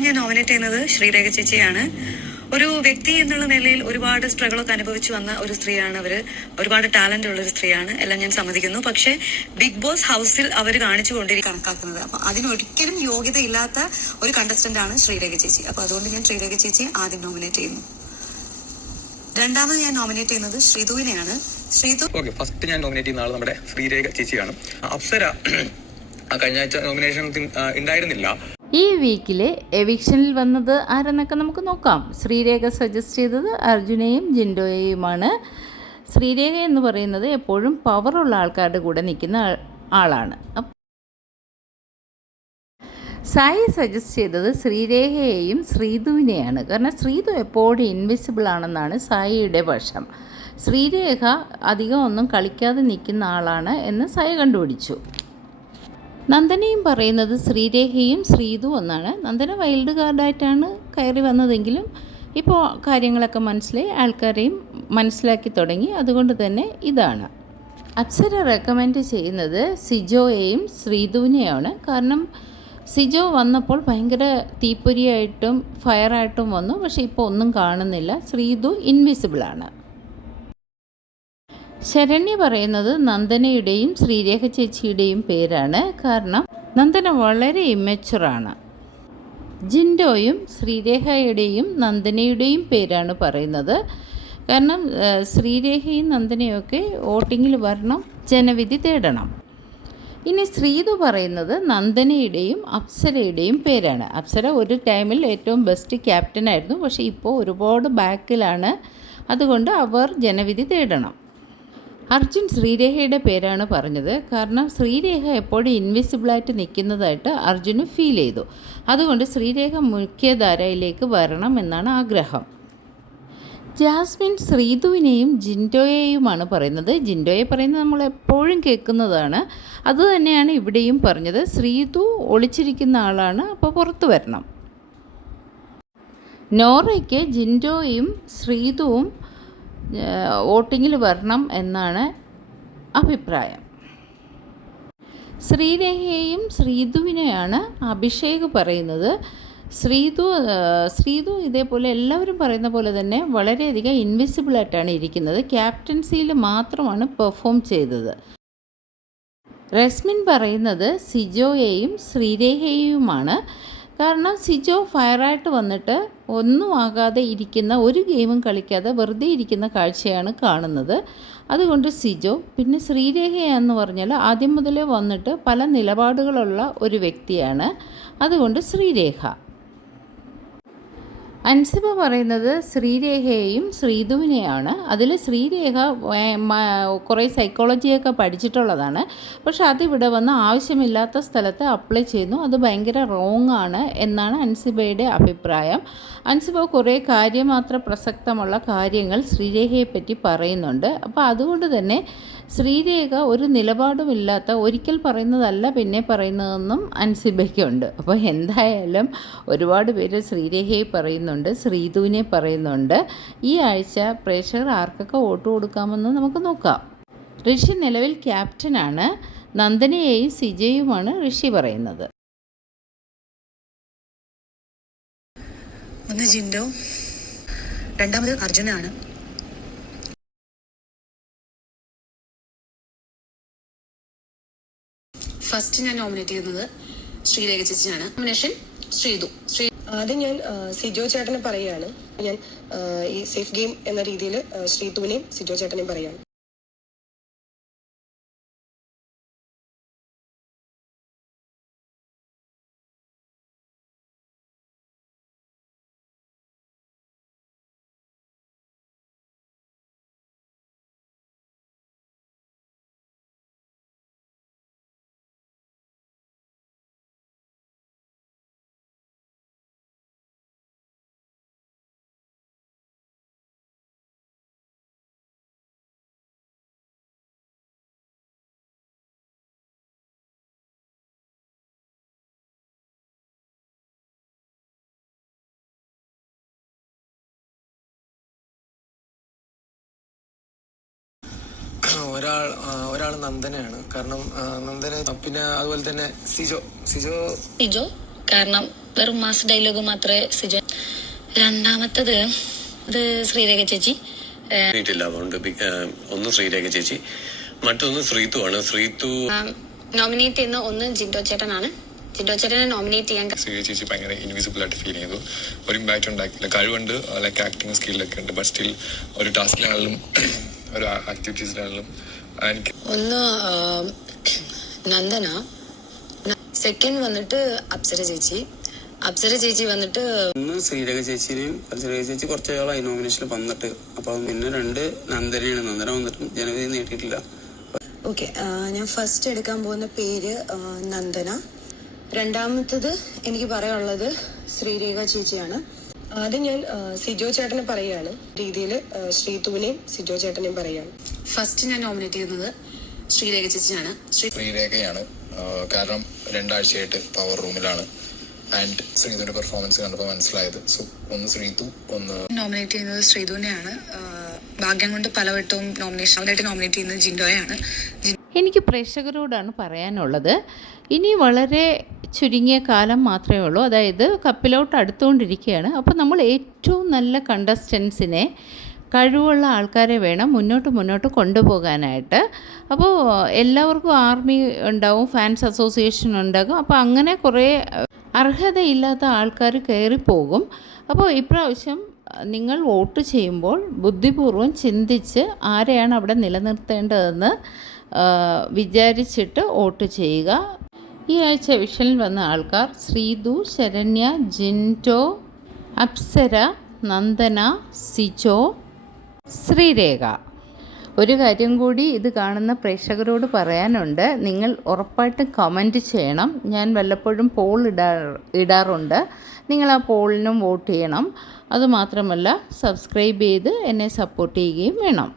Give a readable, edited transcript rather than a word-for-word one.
ഞാൻ നോമിനേറ്റ് ചെയ്യുന്നത് ശ്രീരേഖ ചേച്ചിയാണ്. ഒരു വ്യക്തി എന്നുള്ള നിലയിൽ ഒരുപാട് സ്ട്രഗിളൊക്കെ അനുഭവിച്ചു വന്ന ഒരു സ്ത്രീയാണ് അവര്. ഒരുപാട് ടാലന്റ് ഉള്ള ഒരു സ്ത്രീയാണ്, എല്ലാം ഞാൻ സമ്മതിക്കുന്നു. പക്ഷെ ബിഗ് ബോസ് ഹൗസിൽ അവർ കണക്കാക്കുന്നത് അപ്പൊ അതിനൊരിക്കലും യോഗ്യതയില്ലാത്ത ഒരു കണ്ടസ്റ്റന്റ് ആണ് ശ്രീരേഖ ചേച്ചി. അപ്പൊ അതുകൊണ്ട് ഞാൻ ശ്രീരേഖ ചേച്ചിയെ ആദ്യം നോമിനേറ്റ് ചെയ്യുന്നു. രണ്ടാമത് ഞാൻ നോമിനേറ്റ് ചെയ്യുന്നത് ശ്രീതുവിനെയാണ്. ഫസ്റ്റ് ഞാൻ നോമിനേറ്റ് ചെയ്യുന്ന ആൾ നമ്മുടെ ശ്രീരേഖ ചേച്ചിയാണ്. അപ്സര കഴിഞ്ഞ ആഴ്ച നോമിനേഷൻ ഉണ്ടായിരുന്നില്ല. ഈ വീക്കിലെ എവിക്ഷനിൽ വന്നത് ആരെന്നൊക്കെ നമുക്ക് നോക്കാം. ശ്രീരേഖ സജസ്റ്റ് ചെയ്തത് അർജുനെയും ജിൻഡോയെയുമാണ്. ശ്രീരേഖ എന്ന് പറയുന്നത് എപ്പോഴും പവറുള്ള ആൾക്കാരുടെ കൂടെ നിൽക്കുന്ന ആളാണ്. സായി സജസ്റ്റ് ചെയ്തത് ശ്രീരേഖയെയും ശ്രീതുവിനെയാണ്. കാരണം ശ്രീതു എപ്പോഴും ഇൻവിസിബിൾ ആണെന്നാണ് സായിയുടെ പക്ഷം. ശ്രീരേഖ അധികം ഒന്നും കളിക്കാതെ നിൽക്കുന്ന ആളാണ് എന്ന് സായി കണ്ടുപിടിച്ചു. നന്ദനയും പറയുന്നത് ശ്രീരേഖയും ശ്രീതു എന്നാണ്. നന്ദന വൈൽഡ് കാർഡായിട്ടാണ് കയറി വന്നതെങ്കിലും ഇപ്പോൾ കാര്യങ്ങളൊക്കെ മനസ്സിലായി, ആൾക്കാരെയും മനസ്സിലാക്കി തുടങ്ങി. അതുകൊണ്ട് തന്നെ ഇതാണ്. അപ്സര റെക്കമെൻഡ് ചെയ്യുന്നത് സിജോയെയും ശ്രീതുവിനെയാണ്. കാരണം സിജോ വന്നപ്പോൾ ഭയങ്കര തീപ്പൊരിയായിട്ടും ഫയറായിട്ടും വന്നു. പക്ഷേ ഇപ്പോൾ ഒന്നും കാണുന്നില്ല. ശ്രീതു ഇൻവിസിബിളാണ്. ശരണ്യ പറയുന്നത് നന്ദനയുടെയും ശ്രീരേഖ ചേച്ചിയുടെയും പേരാണ്. കാരണം നന്ദന വളരെ ഇമ്മച്ചുറാണ്. ജിൻഡോയും ശ്രീരേഖയുടെയും നന്ദനയുടെയും പേരാണ് പറയുന്നത്. കാരണം ശ്രീരേഖയും നന്ദനയൊക്കെ വോട്ടിങ്ങിൽ വരണം, ജനവിധി തേടണം. ഇനി ശ്രീതു പറയുന്നത് നന്ദനയുടെയും അപ്സരയുടെയും പേരാണ്. അപ്സര ഒരു ടൈമിൽ ഏറ്റവും ബെസ്റ്റ് ക്യാപ്റ്റനായിരുന്നു. പക്ഷേ ഇപ്പോൾ ഒരുപാട് ബാക്കിലാണ്. അതുകൊണ്ട് അവർ ജനവിധി തേടണം. അർജുൻ ശ്രീരേഖയുടെ പേരാണ് പറഞ്ഞത്. കാരണം ശ്രീരേഖ എപ്പോഴും ഇൻവിസിബിളായിട്ട് നിൽക്കുന്നതായിട്ട് അർജുന് ഫീൽ ചെയ്തു. അതുകൊണ്ട് ശ്രീരേഖ മുഖ്യധാരയിലേക്ക് വരണം എന്നാണ് ആഗ്രഹം. ജാസ്മിൻ ശ്രീതുവിനെയും ജിൻഡോയെയുമാണ് പറയുന്നത്. ജിൻഡോയെ പറയുന്നത് നമ്മൾ എപ്പോഴും കേൾക്കുന്നതാണ്. അതുതന്നെയാണ് ഇവിടെയും പറഞ്ഞത്. ശ്രീതു ഒളിച്ചിരിക്കുന്ന ആളാണ്, അപ്പോൾ പുറത്തു വരണം. നോറയ്ക്ക് ജിൻഡോയും ശ്രീതുവും വോട്ടിങ്ങിൽ വരണം എന്നാണ് അഭിപ്രായം. ശ്രീരേഖയെയും ശ്രീതുവിനെയാണ് അഭിഷേക് പറയുന്നത്. ശ്രീതു ഇതേപോലെ എല്ലാവരും പറയുന്ന പോലെ തന്നെ വളരെയധികം ഇൻവിസിബിളായിട്ടാണ് ഇരിക്കുന്നത്. ക്യാപ്റ്റൻസിയിൽ മാത്രമാണ് പെർഫോം ചെയ്തത്. റസ്മിൻ പറയുന്നത് സിജോയെയും ശ്രീരേഖയെയുമാണ്. കാരണം സിജോ ഫയറായിട്ട് വന്നിട്ട് ഒന്നും ആകാതെ ഇരിക്കുന്ന, ഒരു ഗെയിമും കളിക്കാതെ വെറുതെ ഇരിക്കുന്ന കാഴ്ചയാണ് കാണുന്നത്. അതുകൊണ്ട് സിജോ. പിന്നെ ശ്രീരേഖയെന്ന് പറഞ്ഞാൽ ആദ്യം മുതലേ വന്നിട്ട് പല നിലപാടുകളുള്ള ഒരു വ്യക്തിയാണ്. അതുകൊണ്ട് ശ്രീരേഖ. അൻസിബ പറയുന്നത് ശ്രീരേഖയെയും ശ്രീതുവിനെയാണ്. അതിൽ ശ്രീരേഖ കുറേ സൈക്കോളജിയൊക്കെ പഠിച്ചിട്ടുള്ളതാണ്. പക്ഷെ അതിവിടെ വന്ന് ആവശ്യമില്ലാത്ത സ്ഥലത്ത് അപ്ലൈ ചെയ്യുന്നു. അത് ഭയങ്കര റോങ് ആണ് എന്നാണ് അൻസിബയുടെ അഭിപ്രായം. അൻസിബ കുറേ കാര്യമാത്ര പ്രസക്തമുള്ള കാര്യങ്ങൾ ശ്രീരേഖയെപ്പറ്റി പറയുന്നുണ്ട്. അപ്പോൾ അതുകൊണ്ട് തന്നെ ശ്രീരേഖ ഒരു നിലപാടുമില്ലാത്ത, ഒരിക്കൽ പറയുന്നതല്ല പിന്നെ പറയുന്നതെന്നും അൻസിബയ്ക്കുണ്ട്. അപ്പോൾ എന്തായാലും ഒരുപാട് പേര് ശ്രീരേഖയെ പറയുന്നുണ്ട്, ശ്രീതുവിനെ പറയുന്നുണ്ട്. ഈ ആഴ്ച പ്രേക്ഷകർ ആർക്കൊക്കെ വോട്ട് കൊടുക്കാമെന്ന് നമുക്ക് നോക്കാം. ഋഷി നിലവിൽ ക്യാപ്റ്റനാണ്. നന്ദനയെയും സിജയുമാണ് ഋഷി പറയുന്നത്. ഒന്ന് ജിൻഡോ, രണ്ടാമത് അർജുനാണ്. ഫസ്റ്റ് ഞാൻ നോമിനേറ്റ് ചെയ്യുന്നത് ശ്രീരേഖ ചേച്ചിയാണ്. നോമിനേഷൻ ശ്രീതു. ആദ്യം ഞാൻ സിജോ ചേട്ടനെ പറയുകയാണ്. ഞാൻ ഈ സേഫ് ഗെയിം എന്ന രീതിയിൽ ശ്രീതുവിനെയും സിജോ ചേട്ടനെയും പറയുകയാണ്. ഒരാൾ നന്ദനയാണ്. കാരണം നന്ദന, പിന്നെ അതുപോലെ തന്നെ സിജോ. കാരണം വെറും മാസ് ഡയലോഗ് മാത്രമേ സിജോ. രണ്ടാമത്തത് അത് ശ്രീരേഖ ചേച്ചി. ില്ല അതുകൊണ്ട് ഒന്ന് ശ്രീരേഖ ചേച്ചി, മറ്റൊന്ന് ശ്രീതു ആണ്. ശ്രീതു നോമിനേറ്റ് ചെയ്യുന്ന ഒന്ന് ജിൻഡോ ചേട്ടനാണ്. ജിൻഡോ ചേട്ടനെ നോമിനേറ്റ് ചെയ്യാൻ ശ്രീരേഖ ചേച്ചി ഭയങ്കര ഇൻവിസിബിൾ ആയിട്ട് ഫീൽ ചെയ്തു. ഒരു ഇമ്പാക്റ്റ് ഉണ്ടാക്കില്ല. കഴിവുണ്ട്, ലൈക്ക് ആക്ടിങ് സ്കില്ലൊക്കെ ഉണ്ട്, ബട്ട് സ്റ്റിൽ ഒരു ടാസ്കിലാണെങ്കിലും ഒരു ആക്ടിവിറ്റീസിലാണെങ്കിലും എനിക്ക് ഒന്ന് നന്ദന, സെക്കൻഡ് വന്നിട്ട് അപ്സര ചേച്ചി. അപ്സര ചേച്ചി വന്നിട്ട് ഒന്ന് ശ്രീരേഖ ചേച്ചിനെയും, ശ്രീരേഖ ചേച്ചി കുറച്ച് കാലമായി നോമിനേഷനിൽ വന്നിട്ട്. അപ്പം പിന്നെ 2 നന്ദനയാണ്. നന്ദന വന്നിട്ടും ജനവിധി നേടിയിട്ടില്ല. ഓക്കെ, ഞാൻ ഫസ്റ്റ് എടുക്കാൻ പോകുന്ന പേര് നന്ദന. രണ്ടാമത്തത് എനിക്ക് പറയാനുള്ളത് ശ്രീരേഖ ചേച്ചിയാണ്. ആദ്യം ഞാൻ സിജോ ചേട്ടനെ പറയുകയാണ് രീതിയിൽ ശ്രീതുവിനെയും സിജോ ചേട്ടനെയും പറയുകയാണ്. ഫസ്റ്റ് ഞാൻ നോമിനേറ്റ് ചെയ്യുന്നത് ശ്രീരേഖ ചേച്ചിയാണ്. ശ്രീരേഖയാണ്. കാരണം 2 ആഴ്ചയായിട്ട് പവർ റൂമിലാണ്. ആൻഡ് ശ്രീതുവിന്റെ പെർഫോമൻസ് കണ്ടപ്പോൾ മനസ്സിലായത്. സോ ഒന്ന് ശ്രീതു, ഒന്ന് നോമിനേറ്റ് ചെയ്യുന്നത് ശ്രീതുവിനെയാണ്. ഭാഗ്യം കൊണ്ട് പലവട്ടവും നോമിനേറ്റ് ചെയ്യുന്നത് ജിൻഡോയാണ്. എനിക്ക് പ്രേക്ഷകരോടാണ് പറയാനുള്ളത്, ഇനി വളരെ ചുരുങ്ങിയ കാലം മാത്രമേ ഉള്ളൂ. അതായത് കപ്പിലോട്ട് അടുത്തുകൊണ്ടിരിക്കുകയാണ്. അപ്പോൾ നമ്മൾ ഏറ്റവും നല്ല കണ്ടസ്റ്റൻസിനെ, കഴിവുള്ള ആൾക്കാരെ വേണം മുന്നോട്ട് കൊണ്ടുപോകാനായിട്ട്. അപ്പോൾ എല്ലാവർക്കും ആർമി ഉണ്ടാവും, ഫാൻസ് അസോസിയേഷൻ ഉണ്ടാകും. അപ്പോൾ അങ്ങനെ കുറേ അർഹതയില്ലാത്ത ആൾക്കാർ കയറിപ്പോകും. അപ്പോൾ ഇപ്രാവശ്യം നിങ്ങൾ വോട്ട് ചെയ്യുമ്പോൾ ബുദ്ധിപൂർവ്വം ചിന്തിച്ച് ആരെയാണ് അവിടെ നിലനിർത്തേണ്ടതെന്ന് വിചാരിച്ചിട്ട് വോട്ട് ചെയ്യുക. ഈ ആഴ്ച വിഷനിൽ വന്ന ആൾക്കാർ ശ്രീതു, ശരണ്യ, ജിൻഡോ, അപ്സര, നന്ദന, സിജോ, ശ്രീരേഖ. ഒരു കാര്യം കൂടി ഇത് കാണുന്ന പ്രേക്ഷകരോട് പറയാനുണ്ട്, നിങ്ങൾ ഉറപ്പായിട്ടും കമൻറ്റ് ചെയ്യണം. ഞാൻ വല്ലപ്പോഴും പോൾ ഇടാറുണ്ട്. നിങ്ങൾ ആ പോളിനും വോട്ട് ചെയ്യണം. അതുമാത്രമല്ല സബ്സ്ക്രൈബ് ചെയ്ത് എന്നെ സപ്പോർട്ട് ചെയ്യുകയും വേണം.